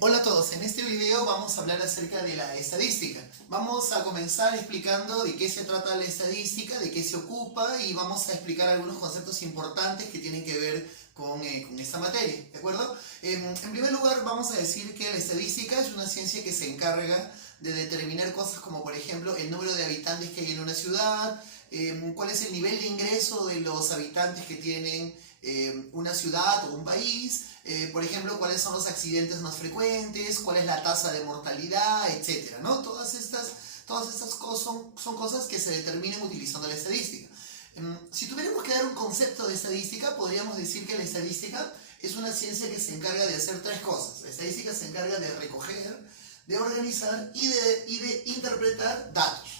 Hola a todos, en este video vamos a hablar acerca de la estadística. Vamos a comenzar explicando de qué se trata la estadística, de qué se ocupa y vamos a explicar algunos conceptos importantes que tienen que ver con esta materia, ¿de acuerdo? En primer lugar vamos a decir que la estadística es una ciencia que se encarga de determinar cosas como por ejemplo el número de habitantes que hay en una ciudad, cuál es el nivel de ingreso de los habitantes que tienen una ciudad o un país, por ejemplo, cuáles son los accidentes más frecuentes, cuál es la tasa de mortalidad, etcétera, ¿no? Todas estas cosas son cosas que se determinan utilizando la estadística. Si tuviéramos que dar un concepto de estadística, podríamos decir que la estadística es una ciencia que se encarga de hacer tres cosas. La estadística se encarga de recoger, de organizar y de interpretar datos.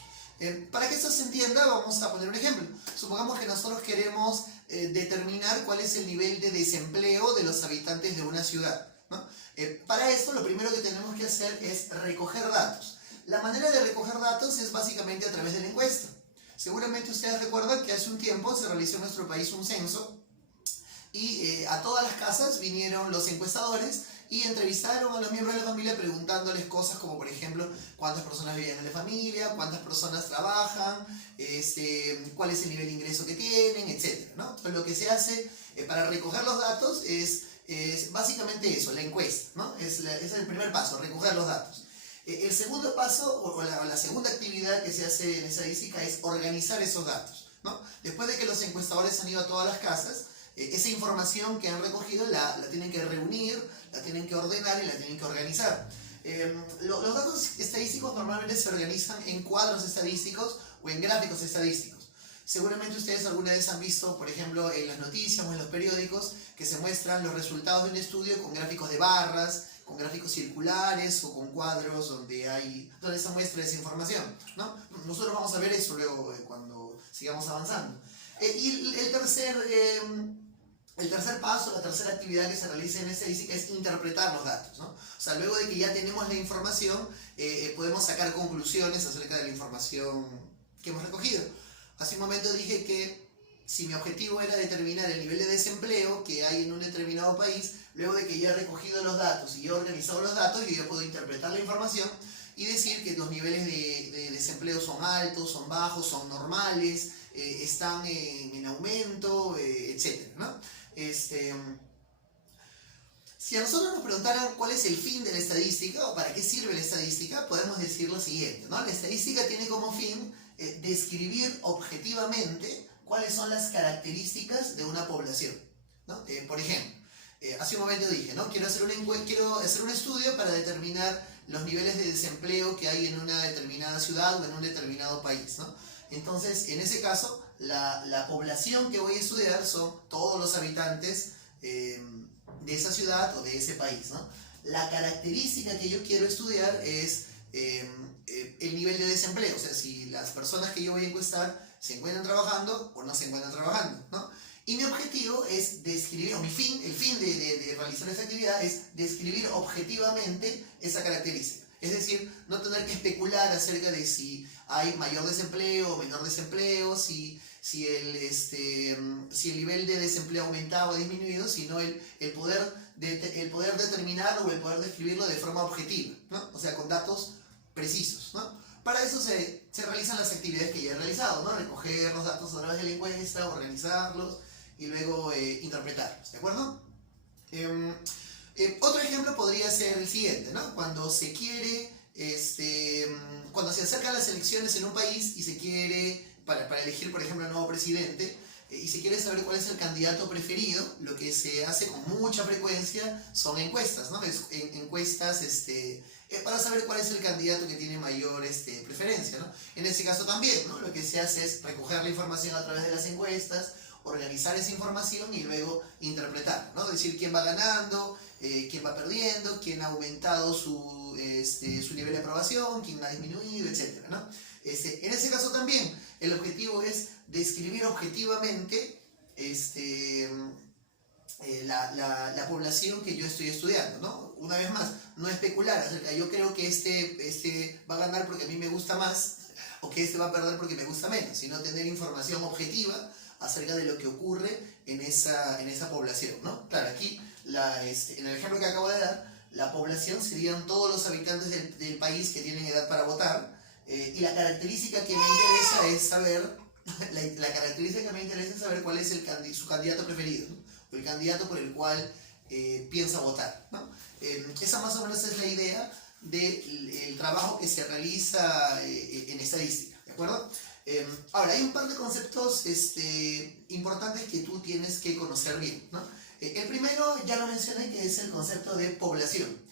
Para que esto se entienda, vamos a poner un ejemplo. Supongamos que nosotros queremos determinar cuál es el nivel de desempleo de los habitantes de una ciudad, ¿no? Para esto, lo primero que tenemos que hacer es recoger datos. La manera de recoger datos es básicamente a través de la encuesta. Seguramente ustedes recuerdan que hace un tiempo se realizó en nuestro país un censo y a todas las casas vinieron los encuestadores y entrevistaron a los miembros de la familia preguntándoles cosas como por ejemplo cuántas personas vivían en la familia, cuántas personas trabajan, cuál es el nivel de ingreso que tienen, etc., ¿no? Entonces lo que se hace para recoger los datos es básicamente eso, la encuesta, ¿no? Es el primer paso, recoger los datos. El segundo paso o la segunda actividad que se hace en estadística es organizar esos datos, ¿no? Después de que los encuestadores han ido a todas las casas, esa información que han recogido la tienen que reunir, la tienen que ordenar y la tienen que organizar. Los datos estadísticos normalmente se organizan en cuadros estadísticos o en gráficos estadísticos. Seguramente ustedes alguna vez han visto, por ejemplo, en las noticias o en los periódicos que se muestran los resultados de un estudio con gráficos de barras, con gráficos circulares o con cuadros donde se muestra esa información, ¿no? Nosotros vamos a ver eso luego cuando sigamos avanzando. Y el tercer paso, la tercera actividad que se realiza en estadística es interpretar los datos, ¿no? O sea, luego de que ya tenemos la información, podemos sacar conclusiones acerca de la información que hemos recogido. Hace un momento dije que si mi objetivo era determinar el nivel de desempleo que hay en un determinado país, luego de que ya he recogido los datos y ya he organizado los datos, yo ya puedo interpretar la información y decir que los niveles de desempleo son altos, son bajos, son normales, están en aumento, etc., ¿no? Si a nosotros nos preguntaran cuál es el fin de la estadística o para qué sirve la estadística, podemos decir lo siguiente, ¿no? La estadística tiene como fin describir objetivamente cuáles son las características de una población, ¿no? Por ejemplo, hace un momento dije, ¿no? Quiero hacer un estudio para determinar los niveles de desempleo que hay en una determinada ciudad o en un determinado país, ¿no? Entonces, en ese caso, la población que voy a estudiar son todos los habitantes de esa ciudad o de ese país, ¿no? La característica que yo quiero estudiar es el nivel de desempleo, o sea, si las personas que yo voy a encuestar se encuentran trabajando o no se encuentran trabajando, ¿no? Y mi objetivo es describir, o el fin de realizar esa actividad es describir objetivamente esa característica. Es decir, no tener que especular acerca de si hay mayor desempleo o menor desempleo, si el nivel de desempleo ha aumentado o ha disminuido, sino el poder determinarlo o el poder describirlo de forma objetiva, ¿no? O sea, con datos precisos, ¿no? Para eso se realizan las actividades que ya he realizado, ¿no? Recoger los datos a través de la encuesta, organizarlos y luego interpretarlos, ¿de acuerdo? Otro ejemplo podría ser el siguiente, ¿no? Cuando se acercan las elecciones en un país y se quiere, para elegir, por ejemplo, el nuevo presidente, y se quiere saber cuál es el candidato preferido, lo que se hace con mucha frecuencia son encuestas, ¿no? Encuestas para saber cuál es el candidato que tiene mayor preferencia, ¿no? En ese caso también, ¿no? Lo que se hace es recoger la información a través de las encuestas, organizar esa información y luego interpretar, ¿no? Decir quién va ganando, quién va perdiendo, quién ha aumentado su nivel de aprobación, quién ha disminuido, etc., ¿no? En ese caso también el objetivo es describir objetivamente la población que yo estoy estudiando, ¿no? Una vez más, no especular acerca, yo creo que este va a ganar porque a mí me gusta más o que este va a perder porque me gusta menos, sino tener información objetiva acerca de lo que ocurre en esa población, ¿no? Claro, aquí en el ejemplo que acabo de dar, la población población serían todos los habitantes del país que tienen edad para votar. Y la característica que me interesa es saber, la característica que me interesa es saber cuál es su candidato preferido, ¿no? O el candidato por el cual piensa votar, ¿no? Esa más o menos es la idea del trabajo que se realiza en estadística, ¿de acuerdo? Ahora, hay un par de conceptos importantes que tú tienes que conocer bien, ¿no? El primero, ya lo mencioné, que es el concepto de población.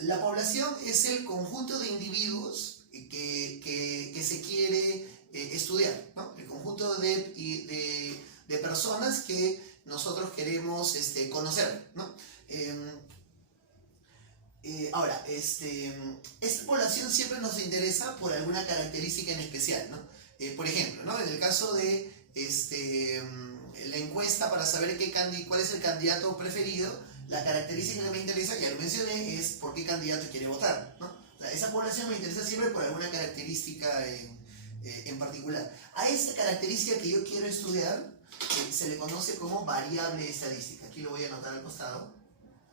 La población es el conjunto de individuos que se quiere estudiar, ¿no? El conjunto de personas que nosotros queremos conocer, ¿no? Ahora, esta población siempre nos interesa por alguna característica en especial, ¿no? Por ejemplo, ¿no? En el caso de la encuesta para saber cuál es el candidato preferido, la característica que me interesa, ya lo mencioné, es por qué candidato quiere votar, ¿no? O sea, esa población me interesa siempre por alguna característica en particular. A esta característica que yo quiero estudiar se le conoce como variable estadística. Aquí lo voy a anotar al costado,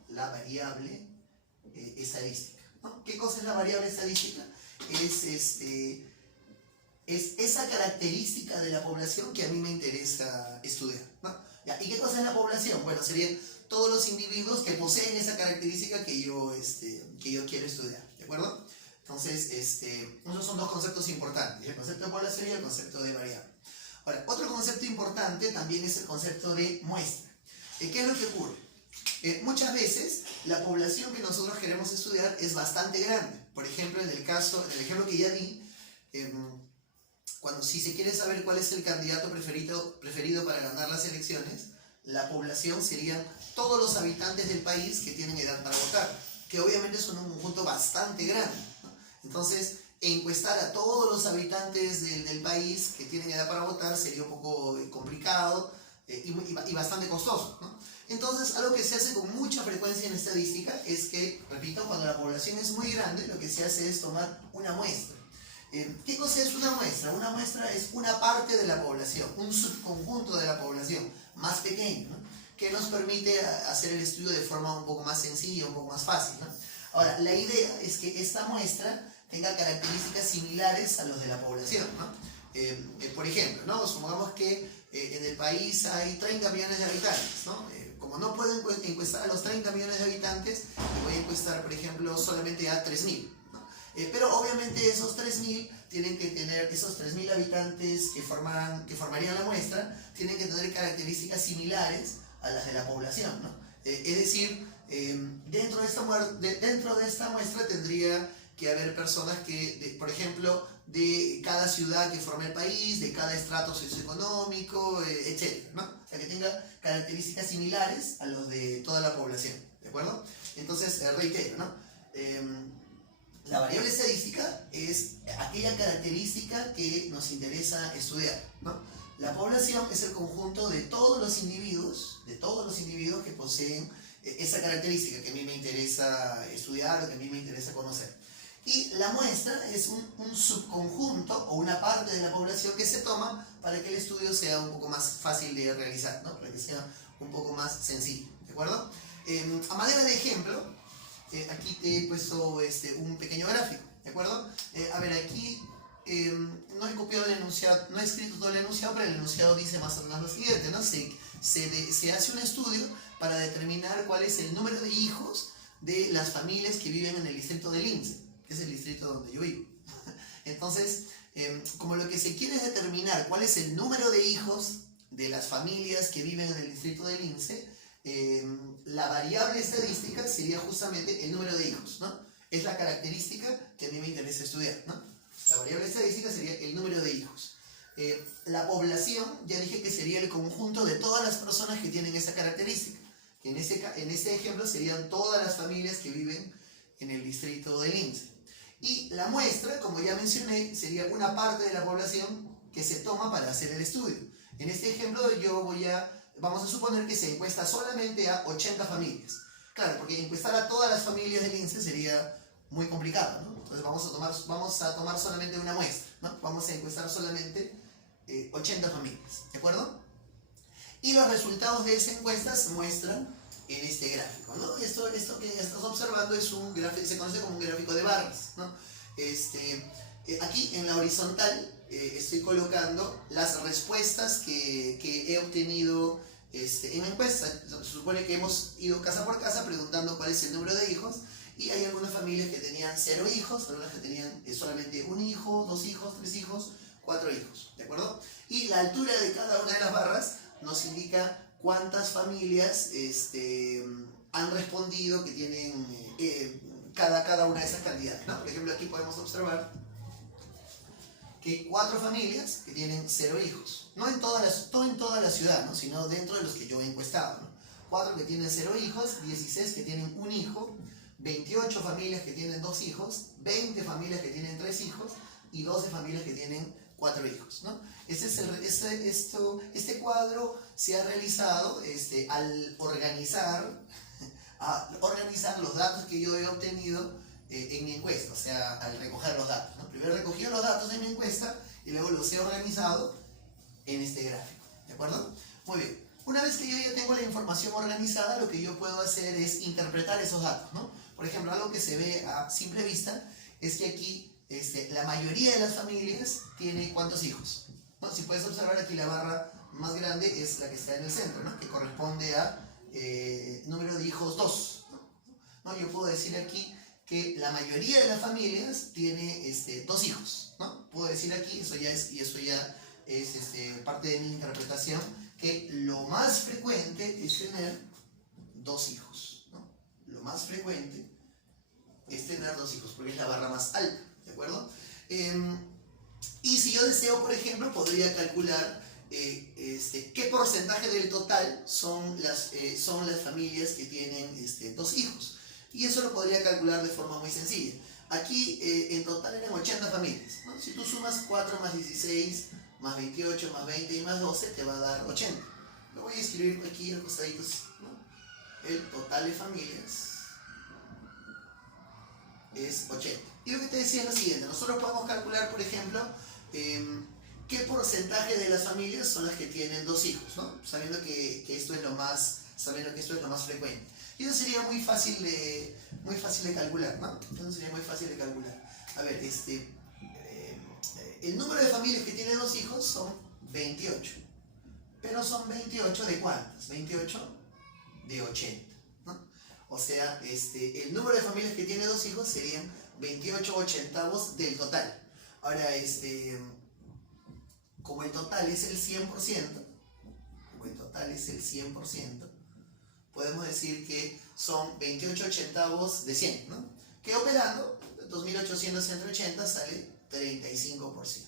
la variable estadística, ¿no? ¿Qué cosa es la variable estadística? Es esa característica de la población que a mí me interesa estudiar, ¿no? ¿Ya? ¿Y qué cosa es la población? Bueno, serían todos los individuos que poseen esa característica que yo quiero estudiar, ¿de acuerdo? Entonces, esos son dos conceptos importantes, el concepto de población y el concepto de variable. Ahora, otro concepto importante también es el concepto de muestra. ¿Qué es lo que ocurre? Muchas veces la población que nosotros queremos estudiar es bastante grande. Por ejemplo, en el ejemplo que ya di, si se quiere saber cuál es el candidato preferido para ganar las elecciones, la población serían todos los habitantes del país que tienen edad para votar, que obviamente son un conjunto bastante grande, ¿no? Entonces, encuestar a todos los habitantes del país que tienen edad para votar sería un poco complicado y bastante costoso, ¿no? Entonces, algo que se hace con mucha frecuencia en estadística es que, repito, cuando la población es muy grande, lo que se hace es tomar una muestra. ¿Qué cosa es una muestra? Una muestra es una parte de la población, un subconjunto de la población más pequeño, ¿no? Que nos permite hacer el estudio de forma un poco más sencilla, un poco más fácil, ¿no? Ahora, la idea es que esta muestra tenga características similares a los de la población, ¿no? Por ejemplo, ¿no? Supongamos que en el país hay 30 millones de habitantes, ¿no? Como no puedo encuestar a los 30 millones de habitantes, voy a encuestar, por ejemplo, solamente a 3.000. Pero obviamente esos 3.000 tienen que tener, esos 3.000 habitantes que formarían la muestra, tienen que tener características similares a las de la población, ¿no? Es decir, dentro de esta muestra tendría que haber personas por ejemplo, de cada ciudad que forma el país, de cada estrato socioeconómico, etc., ¿no? O sea, que tenga características similares a los de toda la población, ¿de acuerdo? Entonces, reitero, ¿no? La variable estadística es aquella característica que nos interesa estudiar, ¿no? La población es el conjunto de todos los individuos que poseen esa característica que a mí me interesa estudiar o que a mí me interesa conocer. Y la muestra es un subconjunto o una parte de la población que se toma para que el estudio sea un poco más fácil de realizar, ¿no? Para que sea un poco más sencillo, ¿de acuerdo? A manera de ejemplo, aquí te he puesto un pequeño gráfico, ¿de acuerdo? A ver, aquí no he copiado el enunciado, no he escrito todo el enunciado, pero el enunciado dice más o menos lo siguiente, ¿no? Se hace un estudio para determinar cuál es el número de hijos de las familias que viven en el distrito de Lince, que es el distrito donde yo vivo. Entonces, como lo que se quiere es determinar cuál es el número de hijos de las familias que viven en el distrito de Lince, la variable estadística sería justamente el número de hijos, ¿no? Es la característica que a mí me interesa estudiar, ¿no? La variable estadística sería el número de hijos. La población, ya dije que sería el conjunto de todas las personas que tienen esa característica. Que en este ejemplo serían todas las familias que viven en el distrito de Lince. Y la muestra, como ya mencioné, sería una parte de la población que se toma para hacer el estudio. En este ejemplo vamos a suponer que se encuesta solamente a 80 familias. Claro, porque encuestar a todas las familias del Lince sería muy complicado, ¿no? Entonces vamos a tomar solamente una muestra, ¿no? Vamos a encuestar solamente 80 familias, ¿de acuerdo? Y los resultados de esa encuesta se muestran en este gráfico, ¿no? Esto que estás observando es un gráfico, se conoce como un gráfico de barras, ¿no? Aquí en la horizontal estoy colocando las respuestas que he obtenido en la encuesta. Se supone que hemos ido casa por casa preguntando cuál es el número de hijos, y hay algunas familias que tenían 0 hijos, algunas que tenían solamente un hijo, 2 hijos, 3 hijos, 4 hijos, ¿de acuerdo? Y la altura de cada una de las barras nos indica cuántas familias han respondido que tienen cada una de esas cantidades, ¿no? Por ejemplo, aquí podemos observar que hay 4 familias que tienen 0 hijos. No en toda la ciudad, ¿no? Sino dentro de los que yo he encuestado, ¿no? 4 que tienen 0 hijos, 16 que tienen un hijo, 28 familias que tienen 2 hijos, 20 familias que tienen 3 hijos y 12 familias que tienen 4 hijos, ¿no? Este cuadro se ha realizado al organizar los datos que yo he obtenido en mi encuesta, o sea, al recoger los datos, ¿no? Primero recogí los datos de mi encuesta y luego los he organizado en este gráfico, ¿de acuerdo? Muy bien. Una vez que yo ya tengo la información organizada, lo que yo puedo hacer es interpretar esos datos, ¿no? Por ejemplo, algo que se ve a simple vista es que aquí la mayoría de las familias tiene ¿cuántos hijos? ¿No? Si puedes observar aquí, la barra más grande es la que está en el centro, ¿no? Que corresponde a número de hijos 2, ¿no? Yo puedo decir aquí que la mayoría de las familias tiene 2 hijos, ¿no? Puedo decir aquí, eso ya es parte de mi interpretación, que lo más frecuente es tener 2 hijos, ¿no? Lo más frecuente es tener 2 hijos, porque es la barra más alta, ¿de acuerdo? Y si yo deseo, por ejemplo, podría calcular qué porcentaje del total son las familias que tienen 2 hijos. Y eso lo podría calcular de forma muy sencilla. Aquí en total eran 80 familias, ¿no? Si tú sumas 4 más 16, más 28, más 20 y más 12, te va a dar 80. Lo voy a escribir aquí al costadito, ¿no? El total de familias es 80. Y lo que te decía es lo siguiente: nosotros podemos calcular, por ejemplo, qué porcentaje de las familias son las que tienen 2 hijos, ¿no? Sabiendo que esto es lo más frecuente. Y eso sería muy fácil de calcular, ¿no? Eso sería muy fácil de calcular. A ver, el número de familias que tienen 2 hijos son 28. Pero son 28 de ¿cuántas? 28 de 80, ¿no? O sea, el número de familias que tiene 2 hijos serían 28 ochentavos del total. Ahora, como el total es el 100%, podemos decir que son 28 ochentavos de 100, ¿no? Que operando 2.800 entre 80 sale 35%,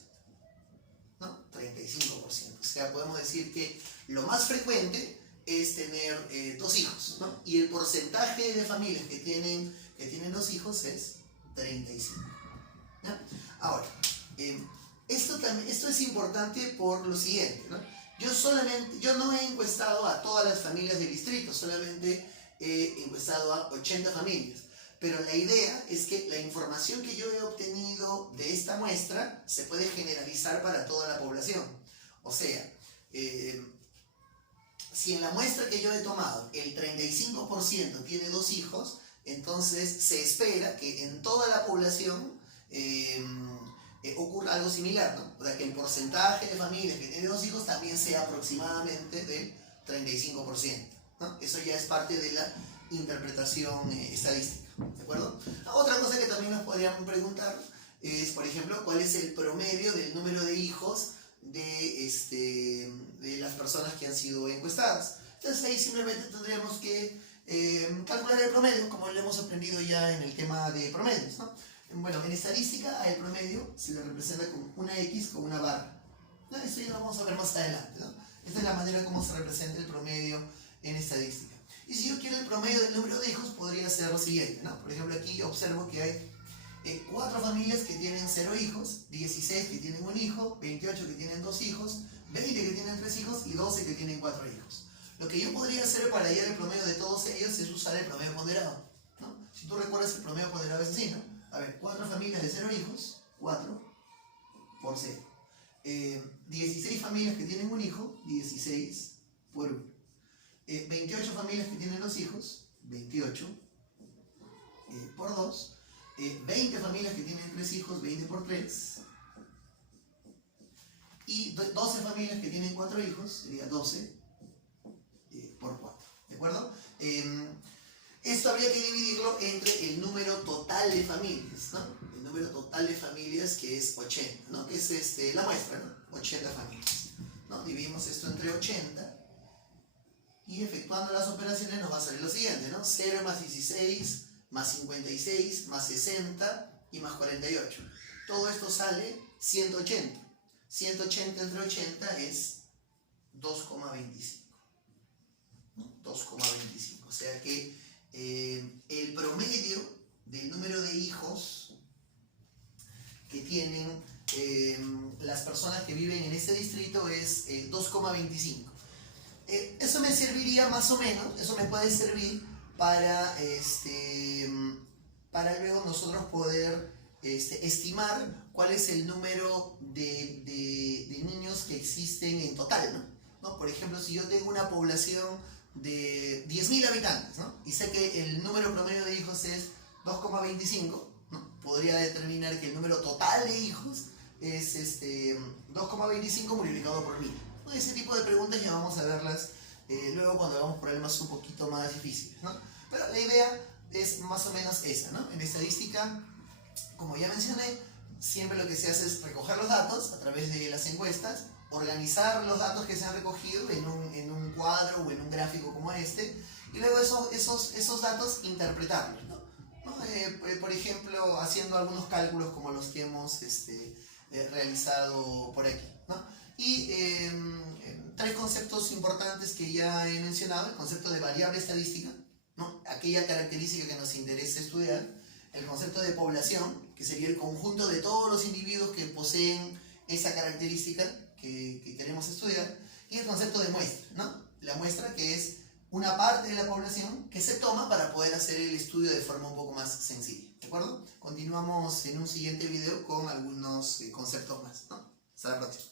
¿no? 35%. O sea, podemos decir que lo más frecuente es tener 2 hijos, ¿no? Y el porcentaje de familias que tienen 2 hijos es 35, ¿no? Ahora, esto es importante por lo siguiente, ¿no? Yo no he encuestado a todas las familias del distrito, solamente he encuestado a 80 familias. Pero la idea es que la información que yo he obtenido de esta muestra se puede generalizar para toda la población. O sea, si en la muestra que yo he tomado el 35% tiene 2 hijos, entonces se espera que en toda la población ocurra algo similar, ¿no? O sea, que el porcentaje de familias que tienen 2 hijos también sea aproximadamente del 35%, ¿no? Eso ya es parte de la interpretación estadística, ¿de acuerdo? Otra cosa que también nos podrían preguntar es, por ejemplo, cuál es el promedio del número de hijos de las personas que han sido encuestadas. Entonces ahí simplemente tendríamos que calcular el promedio, como lo hemos aprendido ya en el tema de promedios, ¿no? Bueno, en estadística el promedio se le representa con una X con una barra, ¿no? Esto ya lo vamos a ver más adelante, ¿no? Esta es la manera como se representa el promedio en estadística. Y si yo quiero el promedio del número de hijos, podría ser lo siguiente, ¿no? Por ejemplo, aquí observo que hay 4 familias que tienen 0 hijos, 16 que tienen un hijo, 28 que tienen 2 hijos, 20 que tienen 3 hijos y 12 que tienen 4 hijos. Lo que yo podría hacer para hallar el promedio de todos ellos es usar el promedio ponderado, ¿no? Si tú recuerdas, el promedio ponderado es así, ¿no? A ver, 4 familias de 0 hijos, 4 por 0. 16 familias que tienen un hijo, 16 por 1. 28 familias que tienen los hijos, 28 por 2, 20 familias que tienen 3 hijos, 20 por 3, y 12 familias que tienen 4 hijos, sería 12 por 4, ¿de acuerdo? Esto habría que dividirlo entre el número total de familias, ¿no? El número total de familias, que es 80, ¿no? Que es la muestra, ¿no? 80 familias, ¿no? Dividimos esto entre 80 y efectuando las operaciones nos va a salir lo siguiente, ¿no? 0 más 16 más 56 más 60 y más 48. Todo esto sale 180. 180 entre 80 es 2,25. 2,25. O sea que el promedio del número de hijos que tienen las personas que viven en este distrito es 2,25. Eso me serviría más o menos, eso me puede servir para luego nosotros poder estimar cuál es el número de niños que existen en total, ¿no? Por ejemplo, si yo tengo una población de 10.000 habitantes, ¿no? Y sé que el número promedio de hijos es 2,25, ¿no? Podría determinar que el número total de hijos es 2,25 multiplicado por 1000. ¿No? Ese tipo de preguntas ya vamos a verlas luego cuando hagamos problemas un poquito más difíciles, ¿no? Pero la idea es más o menos esa, ¿no? En estadística, como ya mencioné, siempre lo que se hace es recoger los datos a través de las encuestas, organizar los datos que se han recogido en un cuadro o en un gráfico como este, y luego esos datos interpretarlos, ¿no? Por ejemplo, haciendo algunos cálculos como los que hemos realizado por aquí, ¿no? Y 3 conceptos importantes que ya he mencionado: el concepto de variable estadística, ¿no? Aquella característica que nos interesa estudiar; el concepto de población, que sería el conjunto de todos los individuos que poseen esa característica que queremos estudiar; y el concepto de muestra, ¿no? La muestra, que es una parte de la población que se toma para poder hacer el estudio de forma un poco más sencilla, ¿de acuerdo? Continuamos en un siguiente video con algunos conceptos más, ¿no? Hasta la próxima.